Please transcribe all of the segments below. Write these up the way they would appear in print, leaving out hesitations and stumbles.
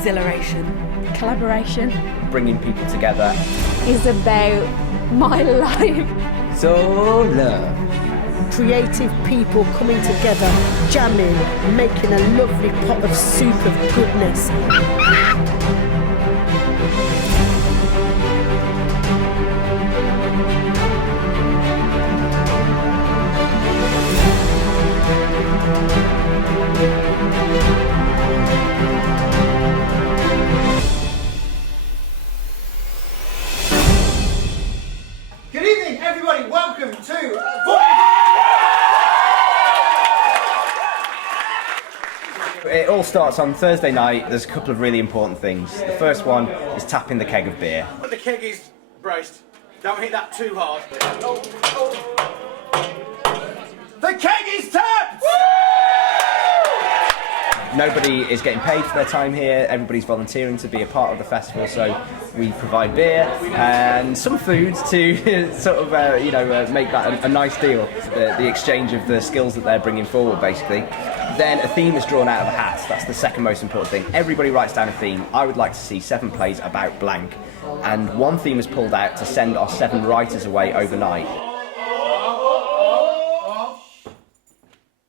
Exhilaration. Collaboration. Bringing people together. Is about my life. So love. Creative people coming together, jamming, making a lovely pot of soup of goodness. Good evening, everybody. Welcome to It all starts on Thursday night. There's a couple of really important things. The first one is tapping the keg of beer. The keg is braced. Don't hit that too hard. The keg is tapped! Nobody is getting paid for their time here. Everybody's volunteering to be a part of the festival, so we provide beer and some food to sort of, make that a nice deal. The exchange of the skills that they're bringing forward, basically. Then a theme is drawn out of a hat. That's the second most important thing. Everybody writes down a theme. I would like to see 7 plays about blank. And one theme is pulled out to send our 7 writers away overnight.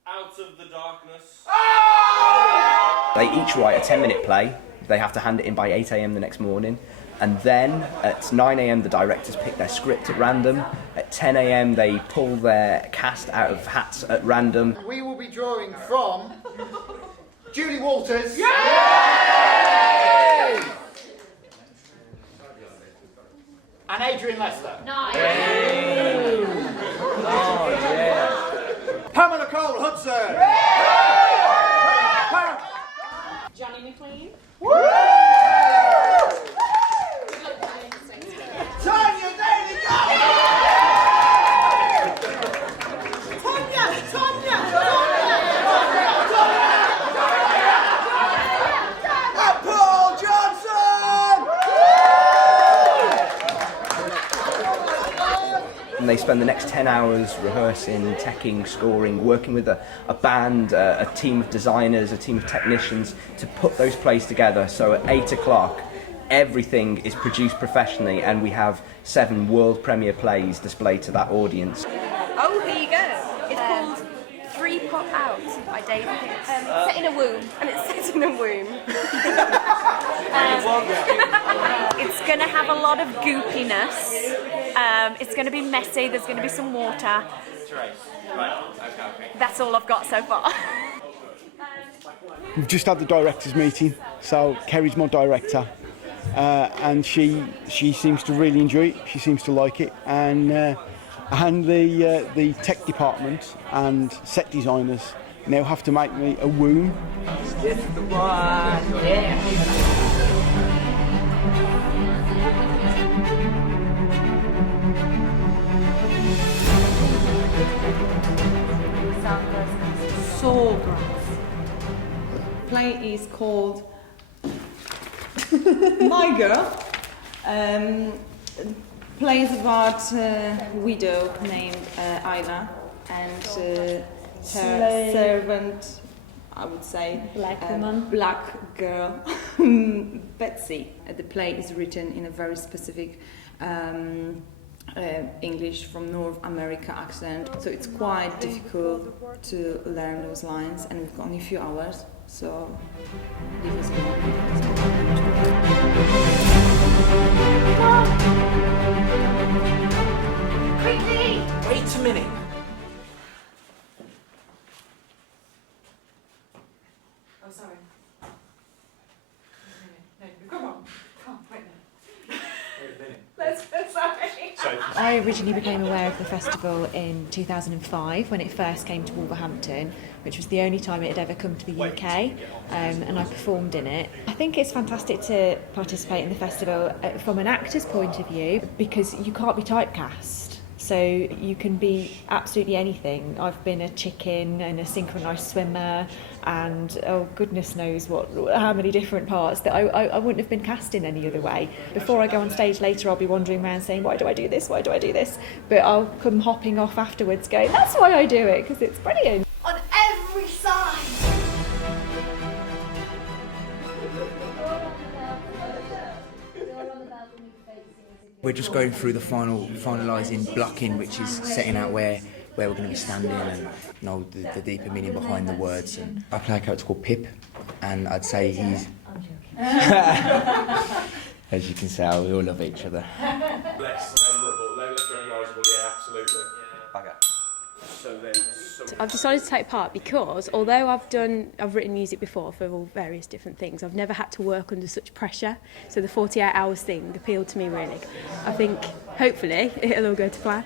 Out of the darkness. They each write a 10-minute play. They have to hand it in by 8 a.m. the next morning. And then at 9 a.m. the directors pick their script at random. At 10 a.m. they pull their cast out of hats at random. We will be drawing from Julie Walters. Yay! And Adrian Lester. Nice. Oh, yeah. Pamela Cole Hudson. Johnny McLean. Tanya Daly. Tanya. And Paul Johnson. And they spend the next 10 hours rehearsing, teching, scoring, working with a band, a team of designers, a team of technicians to put those plays together. So at 8 o'clock, everything is produced professionally, and we have 7 world premiere plays displayed to that audience. Oh, here you go. It's called 3 Pop Out by David. Set in a womb. And it's set in a womb. It's going to have a lot of goopiness. It's going to be messy. There's going to be some water. That's all I've got so far. We've just had the directors' meeting, so Kerry's my director, and she seems to really enjoy it. She seems to like it, and the tech department and set designers now have to make me a womb. This is the one, yeah. Sawgrass. Play is called My Girl. Play is about a widow named Ayla and her servant, I would say, black girl, Betsy. The play is written in a very specific English from North America accent, so it's quite difficult to learn those lines, and we've got only a few hours, so leave us alone. Quickly! Wait a minute. Oh, sorry. No, come on. Wait a minute. Sorry. I originally became aware of the festival in 2005 when it first came to Wolverhampton, which was the only time it had ever come to the UK, and I performed in it. I think it's fantastic to participate in the festival from an actor's point of view, because you can't be typecast. So you can be absolutely anything. I've been a chicken and a synchronised swimmer and oh goodness knows how many different parts that I wouldn't have been cast in any other way. Before I go on stage later, I'll be wandering around saying, why do I do this? Why do I do this? But I'll come hopping off afterwards going, that's why I do it, because it's brilliant. On every side! We're just going through the finalising blocking, which is setting out where we're going to be standing and the deeper meaning behind the words. And I play a character called Pip, and I'd say he's... As you can tell, we all love each other. Less recognisable, yeah, absolutely. Okay. So then, I've decided to take part because although I've written music before for all various different things, I've never had to work under such pressure. So the 48 hours thing appealed to me really. I think hopefully it'll all go to plan.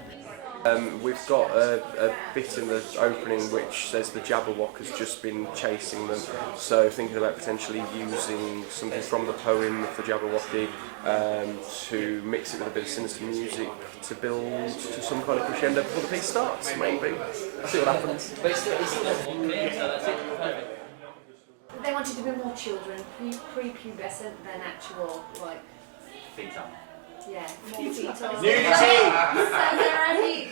we've got a bit in the opening which says the Jabberwock has just been chasing them, so thinking about potentially using something from the poem of the Jabberwocky to mix it with a bit of sinister music to build to some kind of crescendo before the piece starts, maybe. See what happens. They wanted to be more children, pre-pubescent than actual, like... Fetal. Yeah, more fetal. Nudity! So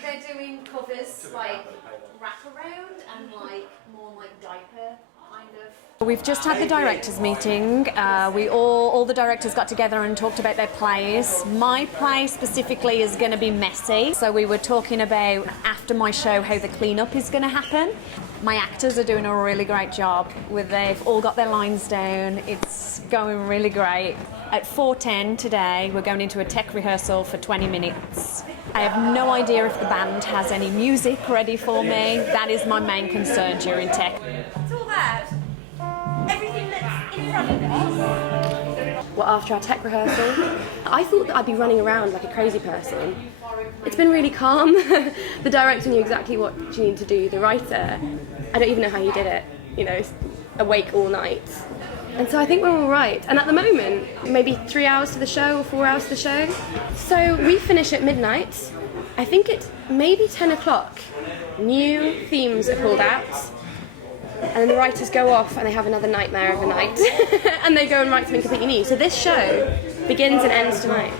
they're doing covers like wraparound and like more like diaper kind of. We've just had the directors' meeting. All the directors got together and talked about their plays. My play specifically is going to be messy. So we were talking about after my show how the clean-up is going to happen. My actors are doing a really great job. They've all got their lines down. It's going really great. At 4:10 today, we're going into a tech rehearsal for 20 minutes. I have no idea if the band has any music ready for me. That is my main concern during tech. It's all there. Everything that's in front of us. Well, after our tech rehearsal, I thought that I'd be running around like a crazy person. It's been really calm. The director knew exactly what she needed to do. The writer, I don't even know how he did it. You know, awake all night. And so I think we're all right. And at the moment, maybe 3 hours to the show or 4 hours to the show. So we finish at midnight. I think it's maybe 10 o'clock. New themes are pulled out. And then the writers go off and they have another nightmare of a night. And they go and write something completely new. So this show begins and ends tonight.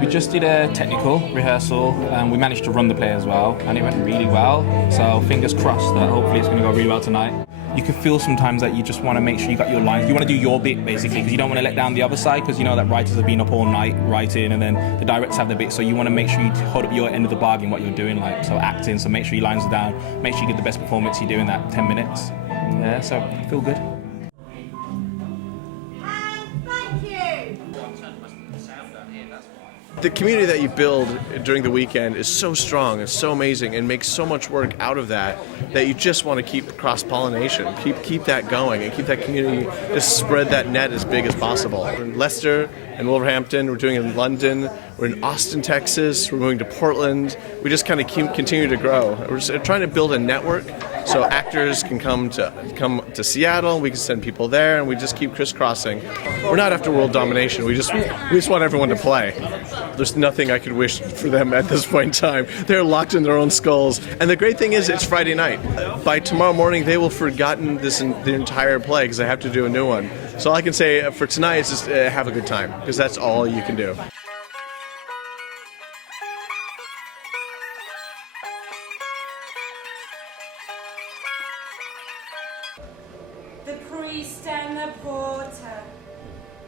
We just did a technical rehearsal and we managed to run the play as well, and it went really well, so fingers crossed that hopefully it's going to go really well tonight. You can feel sometimes that you just want to make sure you got your lines, you want to do your bit basically, because you don't want to let down the other side, because you know that writers have been up all night writing and then the directors have their bit, so you want to make sure you hold up your end of the bargain, what you're doing, like so acting, so make sure your lines are down, make sure you get the best performance you do in that 10 minutes. Yeah, so I feel good. The community that you build during the weekend is so strong and so amazing and makes so much work out of that you just want to keep cross-pollination, keep that going and keep that community, just spread that net as big as possible. We're in Leicester and Wolverhampton, we're doing it in London, we're in Austin, Texas, we're moving to Portland. We just kind of continue to grow. We're just trying to build a network so actors can come to Seattle, we can send people there, and we just keep crisscrossing. We're not after world domination, we just want everyone to play. There's nothing I could wish for them at this point in time. They're locked in their own skulls. And the great thing is it's Friday night. By tomorrow morning, they will have forgotten the entire play because they have to do a new one. So all I can say for tonight is just have a good time, because that's all you can do. The priest and the porter,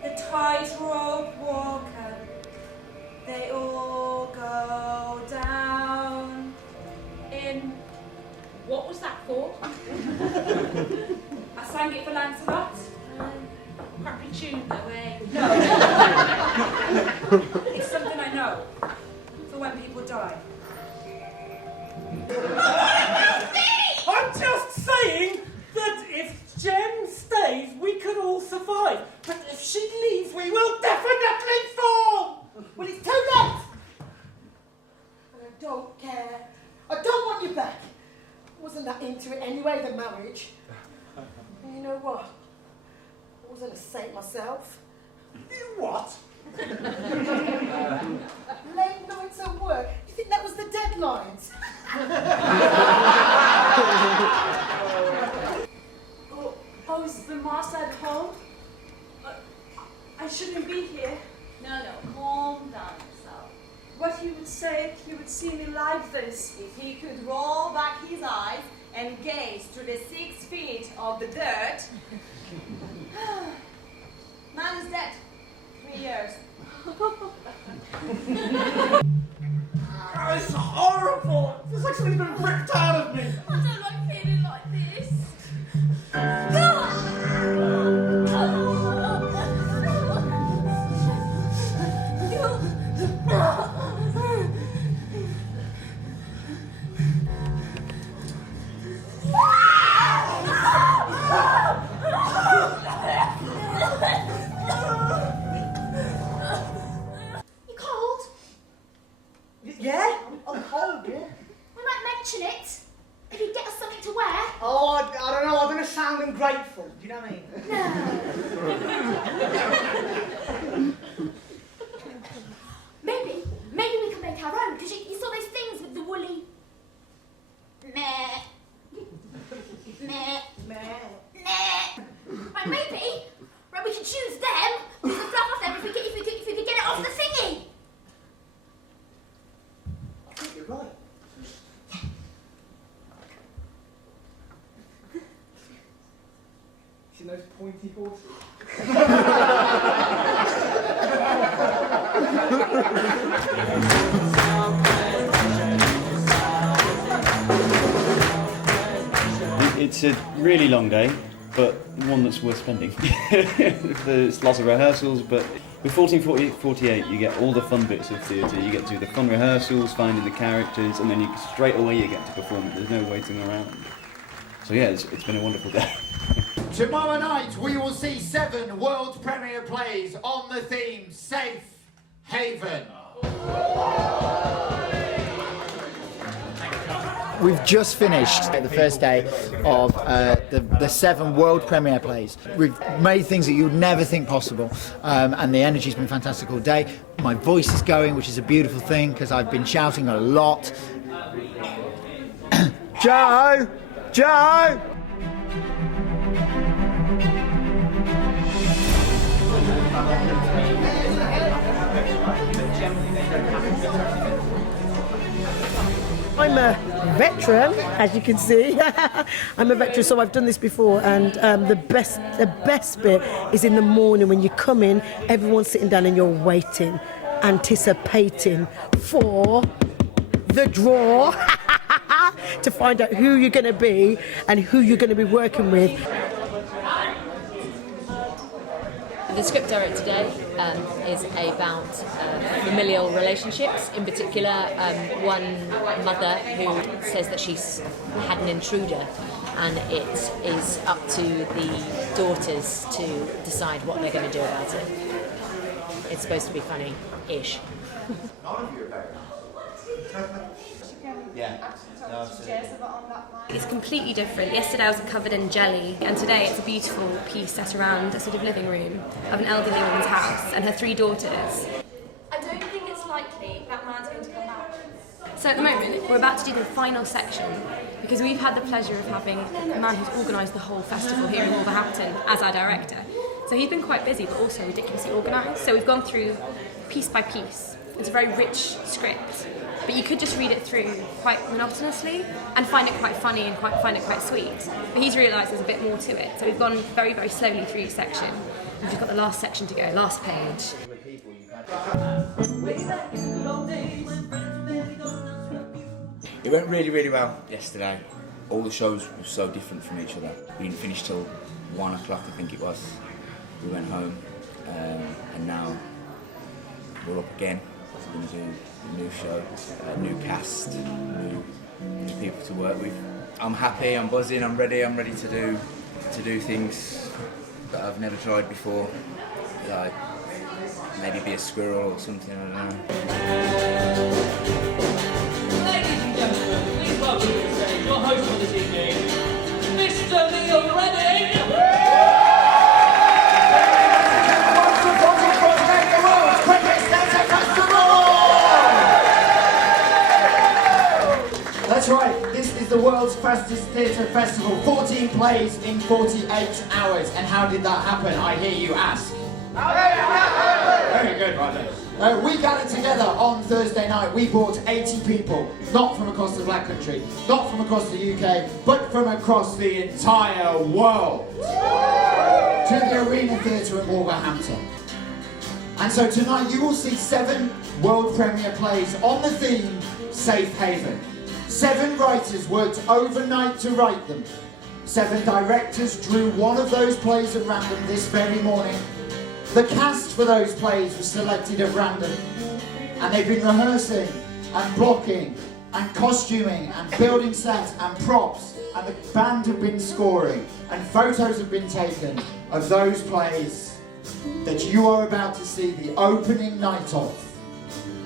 the tightrope walker, they all go down in... What was that for? I sang it for Lancelot. Crappy tune, no way. No. It's something I know, for when people die. I'm just saying that if Jen stays, we could all survive. But if she leaves, we will definitely fall! Well, it's too late! And I don't care. I don't want you back. I wasn't that into it anyway, the marriage. And you know what? I wasn't a saint myself. You what? Late nights at work. You think that was the deadlines? Oh, is the master at home? I shouldn't be here. No, calm down yourself. What he would say if he would see me like this. If he could roll back his eyes and gaze through the 6 feet of the dirt. Man is dead. 3 years. It's horrible! It's like something's been ripped out of me! I don't like feeling like this. You cold? Yeah, I'm cold, yeah. We might mention it. If you get us something to wear. Oh, I don't know, I don't sound ungrateful, do you know what I mean? Maybe we can make our own, because you saw those things with the woolly... Meh. Meh. Meh. Meh. Right, maybe. Right, we can choose them. We can fluff off them if we could get it off the thingy. I think you're right. See those pointy horses? It's a really long day, but one that's worth spending. There's lots of rehearsals, but with 1448 you get all the fun bits of theatre. You get to do the fun rehearsals, finding the characters, and then straight away you get to perform it. There's no waiting around. So yeah, it's been a wonderful day. Tomorrow night we will see 7 world premiere plays on the theme Safe Haven. We've just finished the first day of the 7 world premiere plays. We've made things that you would never think possible, and the energy's been fantastic all day. My voice is going, which is a beautiful thing, because I've been shouting a lot. Joe! Joe! I'm a veteran, as you can see. I'm a veteran, so I've done this before, and the best bit is in the morning when you come in, everyone's sitting down and you're waiting, anticipating for the draw to find out who you're going to be and who you're going to be working with. The script director today is about familial relationships, in particular one mother who says that she's had an intruder, and it is up to the daughters to decide what they're going to do about it. It's supposed to be funny-ish. It's completely different. Yesterday I was covered in jelly, and today it's a beautiful piece set around a sort of living room of an elderly woman's house and her 3 daughters. I don't think it's likely that man's going to come back. So at the moment we're about to do the final section, because we've had the pleasure of having a man who's organised the whole festival here in Wolverhampton as our director. So he's been quite busy but also ridiculously organised. So we've gone through piece by piece. It's a very rich script, but you could just read it through quite monotonously and find it quite funny and find it quite sweet. But he's realised there's a bit more to it, so we've gone very, very slowly through each section. We've just got the last section to go, last page. It went really, really well yesterday. All the shows were so different from each other. We didn't finish till 1 o'clock, I think it was. We went home, and now we're up again. We're going to do a new show, a new cast, new people to work with. I'm happy, I'm buzzing, I'm ready to do things that I've never tried before. Like maybe be a squirrel or something, I don't know. Ladies and gentlemen, please welcome to the stage your host for this evening, Mr. Neil Redding! That's right, this is the world's fastest theatre festival. 14 plays in 48 hours. And how did that happen, I hear you ask? Very good, right then. We gathered together on Thursday night. We brought 80 people, not from across the Black Country, not from across the UK, but from across the entire world to the Arena Theatre in Wolverhampton. And so tonight you will see 7 world premiere plays on the theme Safe Haven. 7 writers worked overnight to write them. 7 directors drew one of those plays at random this very morning. The cast for those plays was selected at random, and they've been rehearsing and blocking and costuming and building sets and props, and the band have been scoring and photos have been taken of those plays that you are about to see the opening night of.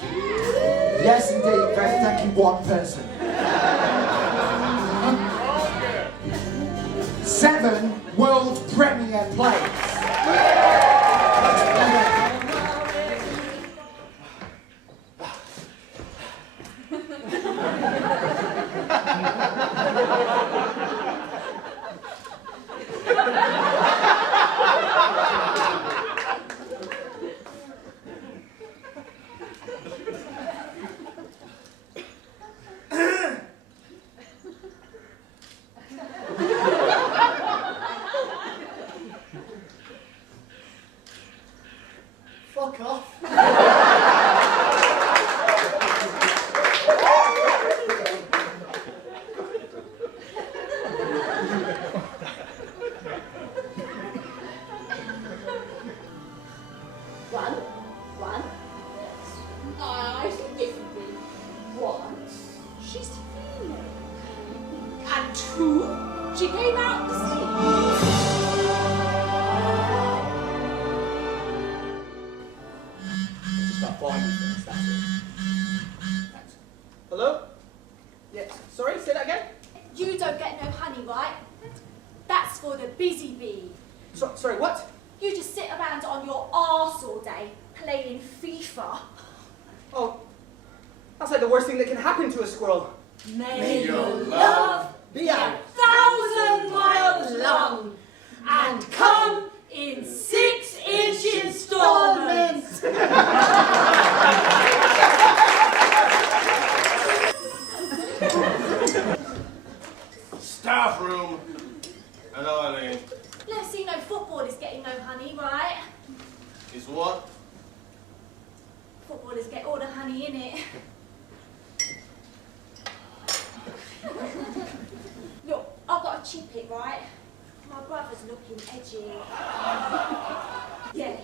Yes indeed, thank you one person. 7 world premiere plays. Fuck off. One. I think differently. 1, she's female. And 2, she came out the sea. Hello? Yes. Sorry, say that again? You don't get no honey, right? That's for the busy bee. Sorry, what? You just sit around on your arse all day, playing FIFA. Oh, that's like the worst thing that can happen to a squirrel. May your love be 1,000 miles long and come in 6-inch installments. Staff room. Hello, Eileen. Let's see, no footballers getting no honey, right? Is what? Footballers get all the honey in it. Look, I've got to chip it, right? My brother's looking edgy. Yeah.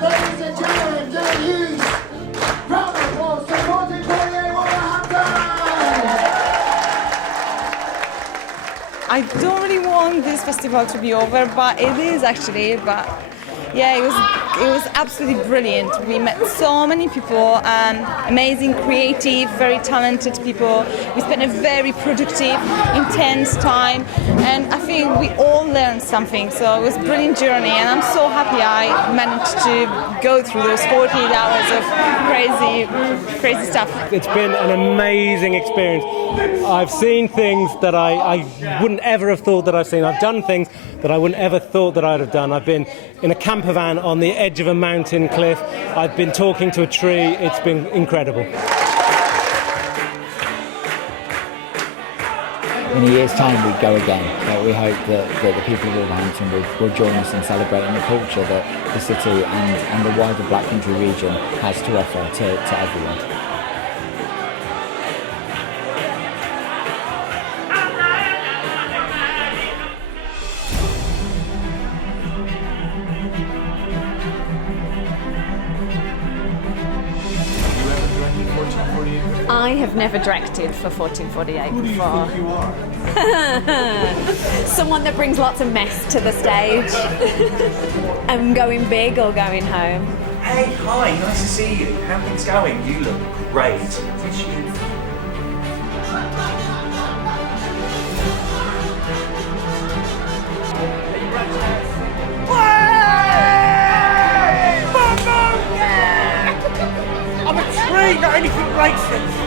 Ladies and gentlemen, don't use round of applause for 1448 Wolverhampton! I don't really want this festival to be over, but it is actually. But yeah, it was absolutely brilliant. We met so many people, amazing, creative, very talented people. We spent a very productive, intense time, and I think we all learned something. So it was a brilliant journey, and I'm so happy I managed to go through those 48 hours of crazy stuff. It's been an amazing experience. I've seen things that I wouldn't ever have thought that I've seen. I've done things that I wouldn't ever thought that I'd have done. I've been in a camper van on the edge of a mountain cliff. I've been talking to a tree. It's been incredible. In a year's time we go again, but we hope that the people of Wolverhampton will join us in celebrating the culture that the city and the wider Black Country region has to offer to everyone. I have never directed for 1448 before. Who do you think you are? Someone that brings lots of mess to the stage. I'm going big or going home. Hey, hi, nice to see you. How are things going? You look great. Miss you. What? great thing.